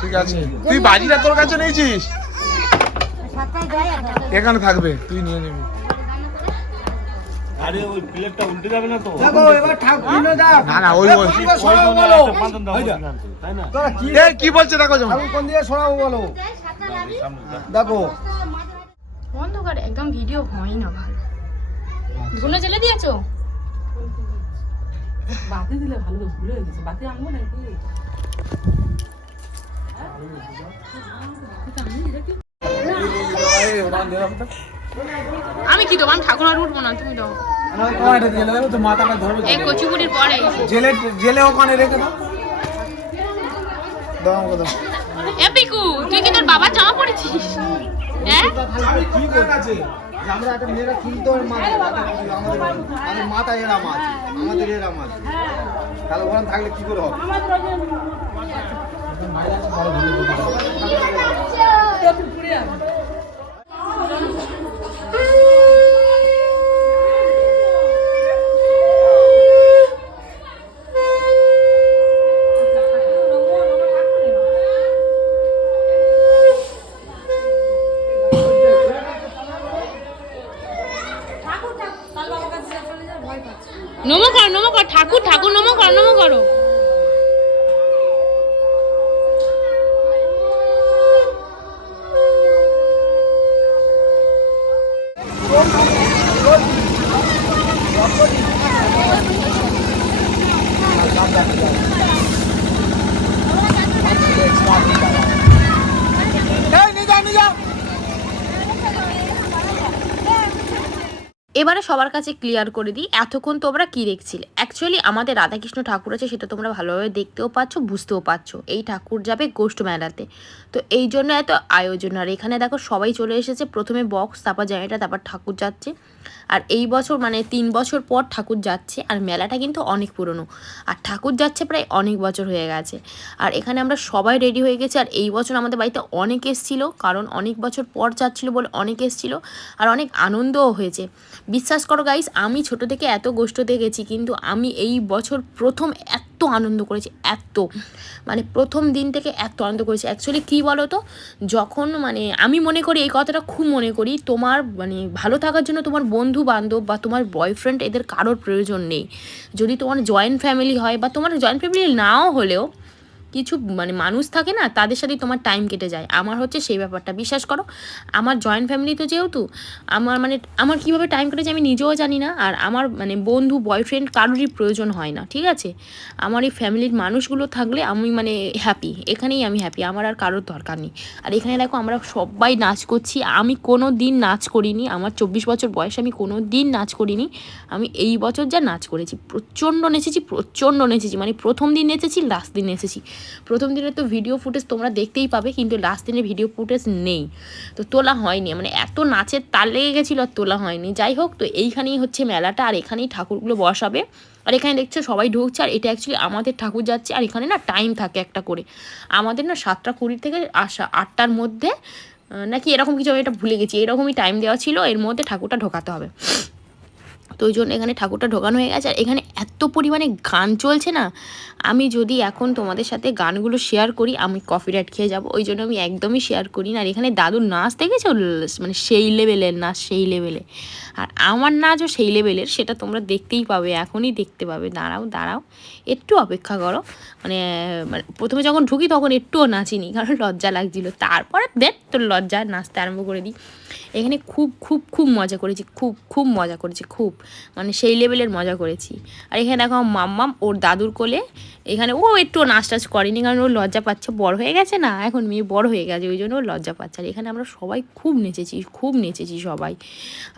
ঠিক আছে। তুই বাজিটা তোর কাছে নিয়েছিস? এখানে থাকবে তুই নিয়ে নিবি। আরে ওই প্লেটটা উল্টে যাবে না তো? দেখো এবার ঠাকুর দা। না না ওই ওই দিকে বলো? তাই না? তোরা কি বলছে দেখো যেমন কোন দিকে সরাবো বলো? দেখো। অন্ধকার একদম ভিডিও হয় না ভালো। ধুনো জেলে দিয়েছ? বাতি দিলে ভালো ভুলে গেছে। বাতি আনব নাকি? আমি কি দেবো আমি ঠাকুর আর উঠবো না? তুমি দাও। এই কচুগুড়ির পরে। জেলে জেলে ওখানে রেখে দাও দাও দাও। এ পিকু তুই কি তোর বাবার জামা পরেছিস? হ্যাঁ কি করছে আমরা একটা মেয়েরা কিনতে আমাদের মাথা এরা মাছ। আমাদের এরা মাছ। তাহলে ওখানে থাকলে কি করে হবে? নমো কর ঠাকুর ঠাকুর নমো কর, নমো করো। এবারে সবার কাছে ক্লিয়ার করে দিই, এতক্ষণ তোমরা কি দেখছিলে? অ্যাকচুয়ালি আমাদের রাধাকৃষ্ণ ঠাকুর আছে, সেটা তোমরা ভালোভাবে দেখতেও পাচ্ছ, বুঝতেও পারছ এই ঠাকুর যাবে গোষ্ঠ মেলাতে। তো এই জন্য এত আয়োজন। আর এখানে দেখো সবাই চলে এসেছে। প্রথমে বক্স তারপর জায়গাটা, তারপর ঠাকুর যাচ্ছে। আর এই বছর মানে তিন বছর পর ঠাকুর যাচ্ছে, আর মেলাটা কিন্তু অনেক পুরনো। আর ঠাকুর যাচ্ছে প্রায় অনেক বছর হয়ে গেছে। আর এখানে আমরা সবাই রেডি হয়ে গেছি, আর এই বছর আমাদের বাড়িতে অনেক এসেছিল, কারণ অনেক বছর পর যাচ্ছিল বলে অনেক এসেছিল, আর অনেক আনন্দও হয়েছে। বিশ্বাস করো গাইস আমি ছোট থেকে এত গোষ্ঠ দেখেছি, কিন্তু আমি এই বছর প্রথম এত আনন্দ করেছি, এত। মানে প্রথম দিন থেকে এত আনন্দ করেছি। অ্যাকচুয়ালি কী বলো তো যখন মানে আমি মনে করি, এই কথাটা খুব মনে করি, তোমার মানে ভালো থাকার জন্য তোমার বন্ধু বান্ধব বা তোমার বয়ফ্রেন্ড এদের কারোর প্রয়োজন নেই। যদি তোমার জয়েন্ট ফ্যামিলি হয় বা তোমার জয়েন্ট ফ্যামিলি নাও হলেও কিছু মানে মানুষ থাকে না, তাদের সাথেই তোমার টাইম কেটে যায়। আমার হচ্ছে সেই ব্যাপারটা। বিশ্বাস করো, আমার জয়েন্ট ফ্যামিলি তো যেহেতু আমার মানে আমার কীভাবে টাইম কেটেছে আমি নিজেও জানি না। আর আমার মানে বন্ধু বয়ফ্রেন্ড কারোরই প্রয়োজন হয় না, ঠিক আছে? আমার এই ফ্যামিলির মানুষগুলো থাকলে আমি মানে হ্যাপি এখানেই আমি হ্যাপি আমার আর কারোর দরকার নেই। আর এখানে দেখো, আমরা সবাই নাচ করছি। আমি কোনো দিন নাচ করিনি, আমার চব্বিশ বছর বয়সে আমি কোনো দিন নাচ করিনি। আমি এই বছর যা নাচ করেছি, প্রচণ্ড নেচেছি প্রচণ্ড নেচেছি। মানে প্রথম দিন নেচেছি লাস্ট দিন নেচেছি। প্রথম দিনের তো ভিডিও ফুটেজ তোমরা দেখতেই পাবে, কিন্তু লাস্ট দিনের ভিডিও ফুটেজ নেই। তো তোলা হয়নি মানে এত নাচের তাল লেগে গেছিল আর তোলা হয়নি। যাই হোক, তো এইখানেই হচ্ছে মেলাটা, আর এখানেই ঠাকুরগুলো বসাবে। আর এখানে দেখছ সবাই ঢুকছে, আর এটা অ্যাকচুয়ালি আমাদের ঠাকুর যাচ্ছে, আর এখানে না টাইম থাকে একটা করে। আমাদের না সাতটা কুড়ি থেকে আসা আটটার মধ্যে নাকি এরকম কিছু আমি এটা ভুলে গেছি, এরকমই টাইম দেওয়া ছিল, এর মধ্যে ঠাকুরটা ঢোকাতে হবে। তো ওই জন্য এখানে ঠাকুরটা ঢোকানো হয়ে গেছে। আর এখানে এত পরিমাণে গান চলছে না, আমি যদি এখন তোমাদের সাথে গানগুলো শেয়ার করি, আমি কফি রাইট খেয়ে যাব। ওই জন্য আমি একদমই শেয়ার করি না। আর এখানে দাদুর নাচ দেখেছ? মানে সেই লেভেলের নাচ, সেই লেভেলে আর আমার নাচও সেই লেভেলের সেটা তোমরা দেখতেই পাবে, এখনই দেখতে পাবে। দাঁড়াও দাঁড়াও, একটু অপেক্ষা করো। মানে মানে প্রথমে যখন ঢুকি তখন একটুও নাচিনি, কারণ লজ্জা লাগছিল। তারপরে দেখ তোর লজ্জা, নাচতে আরম্ভ করে দিই। এখানে খুব খুব খুব মজা করেছি, খুব খুব মজা করেছি, খুব। মানে সেই লেভেলের মজা করেছি। আর এখানে দেখো মাম্মাম, ওর দাদুর কোলে, এখানে ও একটু নাচ টাচ করেনি কারণ ও লজ্জা পাচ্ছে, বড় হয়ে গেছে না, এখন মেয়ে বড় হয়ে গেছে, ওই জন্য ও লজ্জা পাচ্ছে। আর এখানে আমরা সবাই খুব নেচেছি খুব নেচেছি সবাই,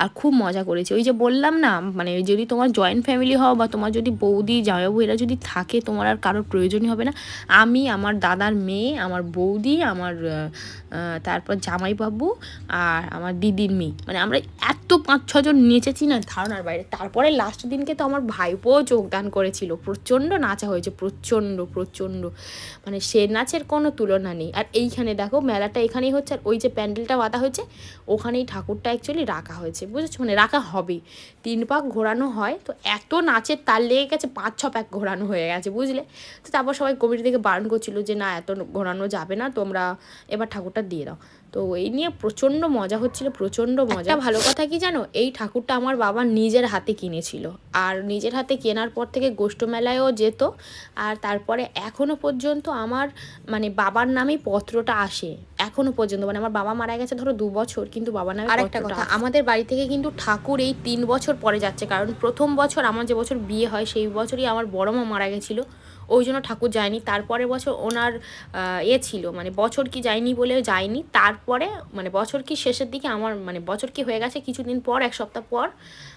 আর খুব মজা করেছি। ওই যে বললাম না মানে যদি তোমার জয়েন্ট ফ্যামিলি হও বা তোমার যদি বৌদি জামাইবাবু এরা যদি থাকে, তোমার আর কারোর প্রয়োজনই হবে না। আমি, আমার দাদার মেয়ে, আমার বৌদি, আমার তারপর জামাইবাবু আর আমার দিদির মেয়ে। মানে আমরা এত পাঁচ ছজন নেচেছি না, ধারণার বাইরে। বাইরে তারপরে লাস্ট দিনকে তো আমার ভাইপোও যোগদান করেছিল। প্রচণ্ড নাচা হয়েছে, প্রচণ্ড প্রচণ্ড। মানে সে নাচের কোনো তুলনা নেই। আর এইখানে দেখো, মেলাটা এখানেই হচ্ছে। আর ওই যে প্যান্ডেলটা বাঁধা হয়েছে, ওখানেই ঠাকুরটা অ্যাকচুয়ালি রাখা হয়েছে। বুঝেছ? মানে রাখা হবে তিন পাক ঘোরানো হয়। তো এত নাচের তার লেগে গেছে, পাঁচ, ছ প্যাক ঘোরানো হয়ে গেছে, বুঝলে? তো তারপর সবাই কমিটি থেকে বারণ করছিল যে, না, এত ঘোরানো যাবে না। তোমরা এবার ঠাকুরটা দিয়ে দাও। তো এই নিয়ে প্রচণ্ড মজা হচ্ছিল প্রচণ্ড মজা। ভালো কথা কি জানো? এই ঠাকুরটা আমার বাবা নিজের হাতে কিনেছিল। আর নিজের হাতে কেনার পর থেকে গোষ্ঠ মেলায়ও যেত। আর তারপরে এখনও পর্যন্ত আমার মানে বাবার নামেই পত্রটা আসে। এখনও পর্যন্ত। মানে আমার বাবা মারা গেছে ধরো দু বছর কিন্তু বাবার নামে আরেকটা কথা আমাদের বাড়ি থেকে কিন্তু ঠাকুর এই তিন বছর পরে যাচ্ছে। কারণ প্রথম বছর আমার যে বছর বিয়ে হয় সেই বছরই আমার বড় মা মারা গেছিল। ওই জন্য ঠাকুর যায়নি। তারপরে বছর ওনার এ ছিল মানে বছর কি যায়নি বলে যায়নি। তারপরে মানে বছর কি শেষের দিকে আমার মানে বছর কি হয়ে গেছে, কিছুদিন পর, এক সপ্তাহ পর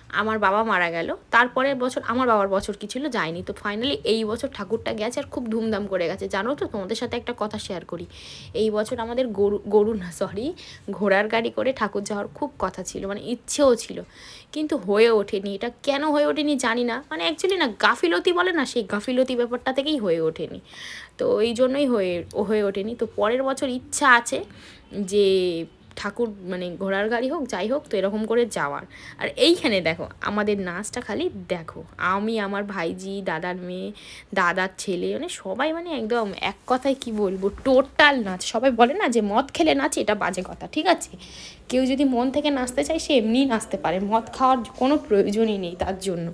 আমার বাবা মারা গেল। তারপরের বছর আমার বাবার বছর কি ছিল যায়নি তো ফাইনালি এই বছর ঠাকুরটা গেছে আর খুব ধুমধাম করে গেছে। জানো তো, তোমাদের সাথে একটা কথা শেয়ার করি। এই বছর আমাদের গরু গরু না সরি ঘোড়ার গাড়ি করে ঠাকুর যাওয়ার খুব কথা ছিল মানে ইচ্ছেও ছিল। কিন্তু হয়ে ওঠেনি। এটা কেন হয়ে ওঠেনি জানি না। মানে অ্যাকচুয়ালি না, গাফিলতি বলে না, সেই গাফিলতি ব্যাপারটা থেকেই হয়ে ওঠেনি। তো এই জন্যই হয়ে হয়ে ওঠেনি। তো পরের বছর ইচ্ছা আছে যে ঠাকুর মানে ঘোড়ার গাড়ি হোক, যাই হোক, তো এরকম করে যাওয়ার। আর এইখানে দেখো, আমাদের নাচটা খালি দেখো। আমি, আমার ভাইজি, দাদার মেয়ে, দাদার ছেলে মানে সবাই মানে একদম এক কথায় কি বলব, টোটাল নাচ। সবাই বলে না যে মদ খেলে নাচে, এটা বাজে কথা, ঠিক আছে? কেউ যদি মন থেকে নাচতে চায়, সে এমনিই নাচতে পারে। মদ খাওয়ার কোনো প্রয়োজনই নেই তার জন্য।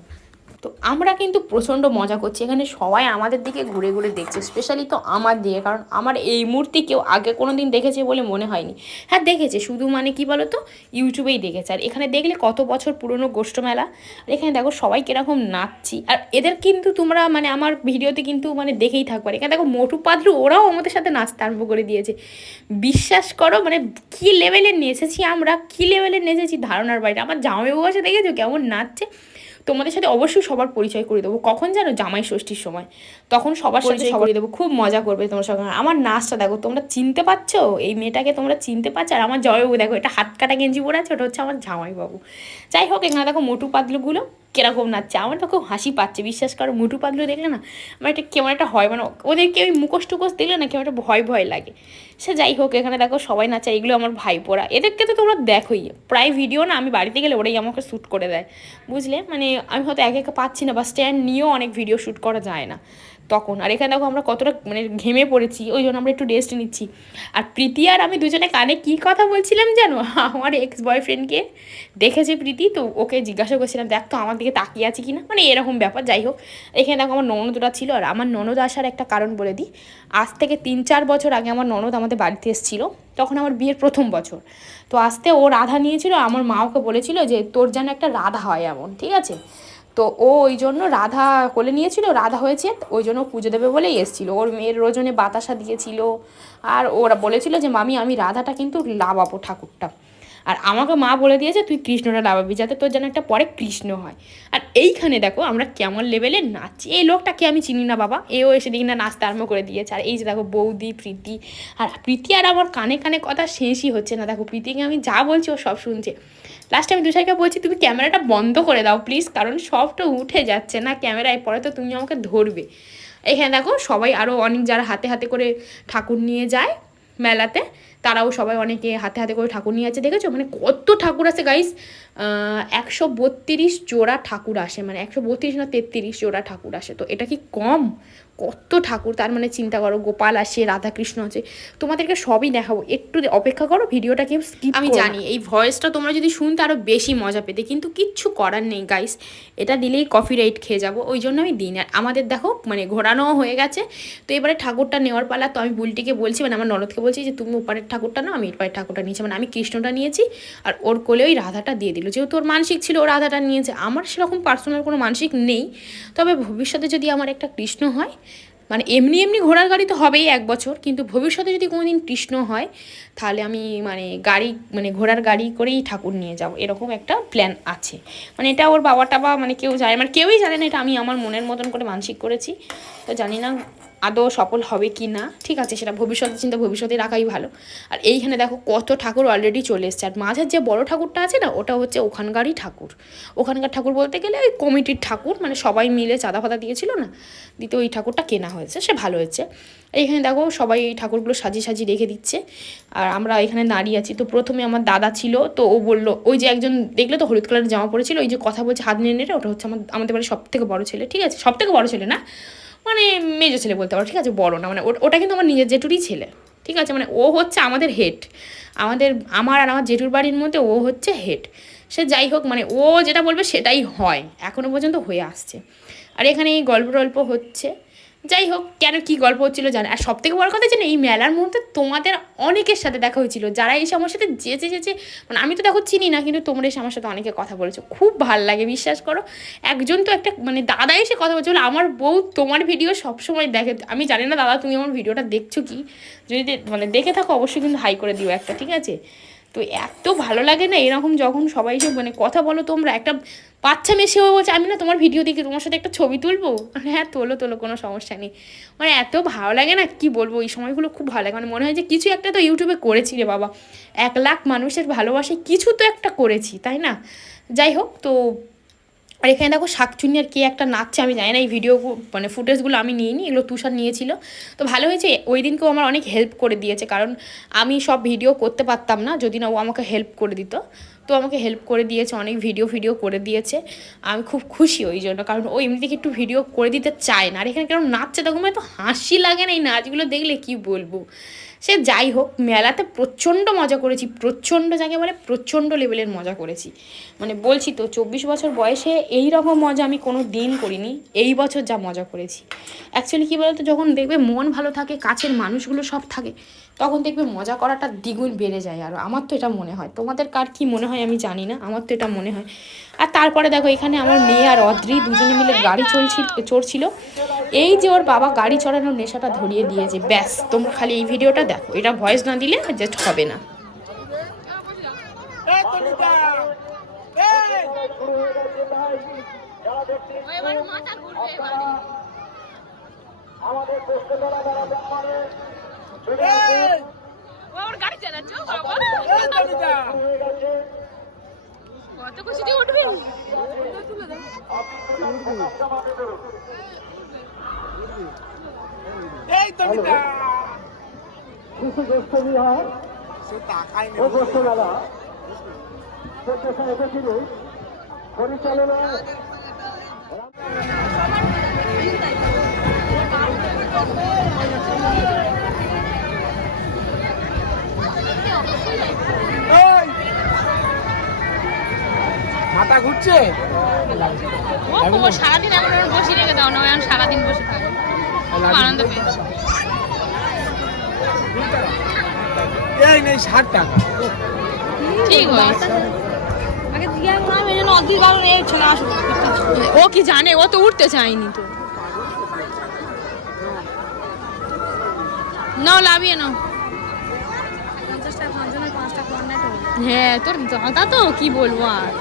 তো আমরা কিন্তু প্রচণ্ড মজা করছি। এখানে সবাই আমাদের দিকে ঘুরে ঘুরে দেখছে স্পেশালি তো আমার দিকে, কারণ আমার এই মূর্তি কেউ আগে কোনো দিন দেখেছে বলে মনে হয়নি। হ্যাঁ দেখেছে, শুধু মানে কি বলো তো ইউটিউবেই দেখেছে। আর এখানে দেখলে কত বছর পুরনো গোষ্ঠ মেলা? আর এখানে দেখো সবাই কীরকম নাচছি। আর এদের কিন্তু তোমরা মানে আমার ভিডিওতে কিন্তু মানে দেখেই থাকবে। এখানে দেখো মোটু পাতলু ওরাও আমাদের সাথে নাচতে আরম্ভ করে দিয়েছে। বিশ্বাস করো মানে কী লেভেলের নেচেছি আমরা, কী লেভেলের নেচেছি ধারণার বাইরে। আমার জামাইবাবু আছে, দেখেছ? কেমন নাচছে? তোমাদের সাথে অবশ্যই সবার পরিচয় করে দেবো। কখন যেন জামাই ষষ্ঠীর সময় তখন সবার সাথে সবাই দেবো। খুব মজা করবে তোমার সঙ্গে আমার নাচটা দেখো তোমরা চিনতে পারছ? এই মেয়েটাকে তোমরা চিনতে পারছ? আর আমার জামাইবাবু দেখো এটা হাত কাটা গেঞ্জি পরে আছে ওটা হচ্ছে আমার জামাইবাবু। যাই হোক এখানে দেখো মোটু পাতলুগুলো। কীরকম নাচছে? আমার তো খুব হাসি পাচ্ছে, বিশ্বাস করো, মুটু পাতলু দেখলে না আমার একটা কেমন একটা হয় মানে ওদেরকে ওই মুখোশ টুকোশ দেখলে না কেমন একটা ভয় ভয় লাগে। সে যাই হোক, এখানে দেখো সবাই নাচে, এগুলো আমার ভাই ভাইপোরা এদেরকে তো তোমরা দেখোই। প্রায় ভিডিও না, আমি বাড়িতে গেলে ওরাই আমাকে শ্যুট করে দেয়। বুঝলে? মানে আমি হয়তো একে একে পাচ্ছি না বা স্ট্যান্ড নিয়েও অনেক ভিডিও শ্যুট করা যায় না। তখন। আর এখানে দেখো আমরা কতটা মানে ঘেমে পড়েছি, ওই জন্য আমরা একটু রেস্ট নিচ্ছি। আর প্রীতি আর আমি দুজনে কানে কী কথা বলছিলাম জানো? আমার এক্স বয়ফ্রেন্ডকে দেখেছে প্রীতি, তো ওকে জিজ্ঞাসা করছিলাম, দেখ তো, আমার দিকে তাকিয়ে আছে কি না মানে এরকম ব্যাপার, যাই হোক। এখানে দেখো আমার ননদটা ছিল, আর আমার ননদ আসার একটা কারণ বলে দিই। আজ থেকে তিন চার বছর আগে আমার ননদ আমাদের বাড়িতে এসেছিল, তখন আমার বিয়ের প্রথম বছর। তো আসতে ও রাধা নিয়েছিল আমার মা ওকে বলেছিল যে, তোর যেন একটা রাধা হয় এমন, ঠিক আছে? তো ও ওই জন্য রাধা কোলে নিয়েছিল, রাধা হয়েছে, ওই জন্য পুজো দেবে বলেই এসেছিল। ওর মেয়ের রোজনে বাতাসা দিয়েছিল, আর ওরা বলেছিল যে, মামি, আমি রাধাটা কিন্তু লাভাবো ঠাকুরটা। আর আমাকে মা বলে দিয়েছে, তুই কৃষ্ণটা লাভাবি যাতে তোর যেন একটা পরে কৃষ্ণ হয়। আর এইখানে দেখো আমরা কেমন লেভেলে নাচছি। এই লোকটাকে আমি চিনি না বাবা, এও এসে দেখি না নাচতে আরম্ভ করে দিয়েছে। আর এই যে দেখো বৌদি, প্রীতি, আর প্রীতি আর আমার কানে কানে কথা শেষই হচ্ছে না। দেখো প্রীতিকে আমি যা বলছি ও সব শুনছে। লাস্টে আমি দুসাইকে বলছি, তুমি ক্যামেরাটা বন্ধ করে দাও প্লিজ কারণ সবটা উঠে যাচ্ছে না ক্যামেরায়, পরে তো তুমি আমাকে ধরবে। এখানে দেখো সবাই আরও অনেক যারা হাতে হাতে করে ঠাকুর নিয়ে যায় মেলাতে তারাও সবাই অনেকে হাতে হাতে করে ঠাকুর নিয়ে আছে দেখেছ? মানে কত ঠাকুর আছে গাইস একশো বত্রিশ জোড়া ঠাকুর আসে মানে একশো বত্রিশ না তেত্রিশ জোড়া ঠাকুর আসে। তো এটা কি কম? কত ঠাকুর তার মানে চিন্তা করো গোপাল আসে রাধাকৃষ্ণ আছে তোমাদেরকে সবই দেখাবো। একটু অপেক্ষা করো ভিডিওটা কেউ স্কিপ আমি জানি এই ভয়েসটা তোমরা যদি শুনতে আরও বেশি মজা পেতে কিন্তু কিচ্ছু করার নেই গাইস এটা দিলেই কফি রাইট খেয়ে যাব ওই জন্য আমি দিই না। আর আমাদের দেখো মানে ঘোরানো হয়ে গেছে। তো এবারে ঠাকুরটা নেওয়ার পালা তো আমি বুলটিকে বলছি মানে আমার ননদকে বলছি যে তুমি ওপারের ঠাকুরটা না আমি এপারের ঠাকুরটা নিয়েছি। মানে আমি কৃষ্ণটা নিয়েছি আর ওর কোলে ওই রাধাটা দিয়ে দিল। যেহেতু ওর মানসিক ছিল ও রাধাটা নিয়েছে। আমার সেরকম পার্সোনাল কোনো মানসিক নেই। তবে ভবিষ্যতে যদি আমার একটা কৃষ্ণ হয় মানে এমনি এমনি ঘোড়ার গাড়ি তো হবেই এক বছর, কিন্তু ভবিষ্যতে যদি কোনো দিন কৃষ্ণ হয়, তাহলে আমি মানে গাড়ি মানে ঘোড়ার গাড়ি করেই ঠাকুর নিয়ে যাব, এরকম একটা প্ল্যান আছে। মানে এটা ওর বাবা টাবা মানে কেউ জানে মানে কেউই জানে না, এটা আমি আমার মনের মতন করে মানসিক করেছি। তো জানি না আদৌ সফল হবে কি না, ঠিক আছে, সেটা ভবিষ্যতের চিন্তা ভবিষ্যতে রাখাই ভালো। আর এইখানে দেখো কত ঠাকুর অলরেডি চলে এসছে। আর মাঝের যে বড় ঠাকুরটা আছে না, ওটা হচ্ছে ওখানকারই ঠাকুর। ওখানকার ঠাকুর বলতে গেলে ওই কমিটির ঠাকুর মানে সবাই মিলে চাঁদা ফাঁদা দিয়েছিল না, দিতে ওই ঠাকুরটা কেনা হয়েছে, সে ভালো হয়েছে। এইখানে দেখো সবাই এই ঠাকুরগুলো সাজিয়ে সাজিয়ে রেখে দিচ্ছে। আর আমরা এখানে দাঁড়িয়ে আছি। তো প্রথমে আমার দাদা ছিল, তো ও বলল, ওই যে একজন দেখলে তো হলুদ কালারের জামা পরেছিল, ওই যে কথা বলছে হাত নিয়ে নেড়ে, ওটা হচ্ছে আমার, আমাদের বাড়ির সব থেকে বড় ছেলে, ঠিক আছে? সব থেকে বড় ছেলে না? মানে মেজো ছেলে বলতে পারো, ঠিক আছে? বড় না মানে ওটা কিন্তু আমার নিজের জেঠুরই ছেলে, ঠিক আছে? মানে ও হচ্ছে আমাদের হেড। আমাদের, আমার আর আমার জেঠুর বাড়ির মধ্যে ও হচ্ছে হেড। সে যাই হোক মানে ও যেটা বলবে সেটাই হয় এখনও পর্যন্ত হয়ে আসছে। আর এখানে এই গল্প টল্প হচ্ছে। যাই হোক, কেন কি গল্প হচ্ছিল জানে আর সব থেকে বড় কথা জানে, এই মেলার মধ্যে তোমাদের অনেকের সাথে দেখা হয়েছিল। যারা এসে আমার সাথে যেচে যেচে মানে আমি তো দেখো চিনি না, কিন্তু তোমরা এসে আমার সাথে অনেকে কথা বলেছ। খুব ভালো লাগে, বিশ্বাস করো। একজন তো একটা মানে দাদা এসে কথা বলছে বলে আমার বউ তোমার ভিডিও সবসময় দেখে। আমি জানি না দাদা, তুমি আমার ভিডিওটা দেখছ কি? যদি মানে দেখে থাকো, অবশ্যই কিন্তু হাই করে দিও একটা, ঠিক আছে? তো এত ভালো লাগে না এরকম যখন সবাই সব মানে কথা বলো তোমরা, একটা বাচ্চা মেয়ে হয়ে বলছে, আমি না তোমার ভিডিও দেখি, তোমার সাথে একটা ছবি তুলবো? হ্যাঁ তোলো তোলো, কোনো সমস্যা নেই। মানে এত ভালো লাগে না, কি বলব, এই সময়গুলো খুব ভালো লাগে। মানে মনে হয় যে কিছু একটা তো ইউটিউবে করেছি রে বাবা। এক লাখ মানুষের ভালোবাসায় কিছু তো একটা করেছি, তাই না? যাই হোক, তো আর এখানে দেখো শাকচুন্নি আর কে একটা নাচছে, আমি জানি না, এই ভিডিও মানে ফুটেজগুলো আমি নিইনি, এগুলো তুষার নিয়েছিল। তো ভালো হয়েছে, ওই দিনকেও আমার অনেক হেল্প করে দিয়েছে, কারণ আমি সব ভিডিও করতে পারতাম না, যদি না ও আমাকে হেল্প করে দিত। তো আমাকে হেল্প করে দিয়েছে, অনেক ভিডিও ভিডিও করে দিয়েছে। আমি খুব খুশি ওই জন্য, কারণ ও এমনি একটু ভিডিও করে দিতে চায় না। আর এখানে কেন নাচছে, তখন এত হাসি লাগে না এই নাচগুলো দেখলে কি বলব? সে যাই হোক, মেলাতে প্রচণ্ড মজা করেছি, প্রচণ্ড যাকে বলে প্রচণ্ড লেভেলের মজা করেছি। মানে বলছি তো, চব্বিশ বছর বয়সে এই রকম মজা আমি কোনো দিন করিনি, এই বছর যা মজা করেছি। অ্যাকচুয়ালি কী বলতো, যখন দেখবে মন ভালো থাকে, কাছের মানুষগুলো সব থাকে তখন দেখবে মজা করাটা দ্বিগুণ বেড়ে যায়। আর আমার তো এটা মনে হয়। তোমাদের কার কি মনে হয় আমি জানি না। আমার তো এটা মনে হয়। আর তারপরে দেখো এখানে আমার মেয়ে আর অদ্রি দুজনে মিলে গাড়ি চলছিল চড়ছিল। এই যে ওর বাবা গাড়ি চড়ানোর নেশাটা ধরিয়ে দিয়েছে ব্যাস। তোমরা খালি এই ভিডিওটা দেখো। এটা ভয়েস না দিলে জাস্ট হবে না। গাড়ি চালাচ্ছো বাবা। কত খুশিতে উঠবে। তো সে টাকায় পরিচালনা Thank you. মাথা ঘুরছে? সারাদিন এখন বসে রেখে দাও না ও এখন সারাদিন বসে থাকে। আনন্দ পেয়েছি। এই নেই ষাট টাকা ঠিক হয়েছে। ও কি জানে ও তো উঠতে চায়নি তো। নাও লাভিয়ে নাও। হ্যাঁ তোর দাদা তো কি বলব আর।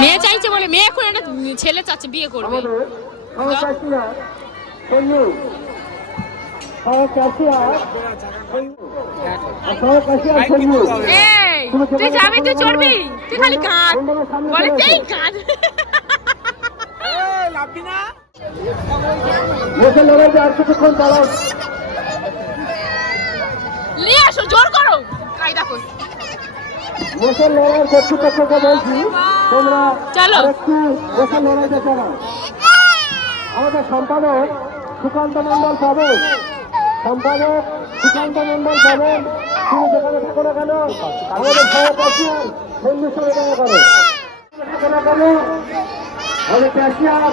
মেয়ে চাইছে বলে মেয়ে এখন একটা ছেলে চাচ্ছে বিয়ে করবে। তুই যাবি তুই চড়বি? তুই খালি কাঁদ। বলে এই কাঁদ। নিয়ে চলো। আমাদের সম্পাদক সুকান্ত মন্ডল পাবেন। সম্পাদক সুকান্ত মন্ডল পাবেন। তিনি যেখানে থাকো না কেন আমাদের সহপ্রাচীর বন্ধুর সঙ্গে দেখা করো থাকো না কেন আমাদের ক্যাশিয়ার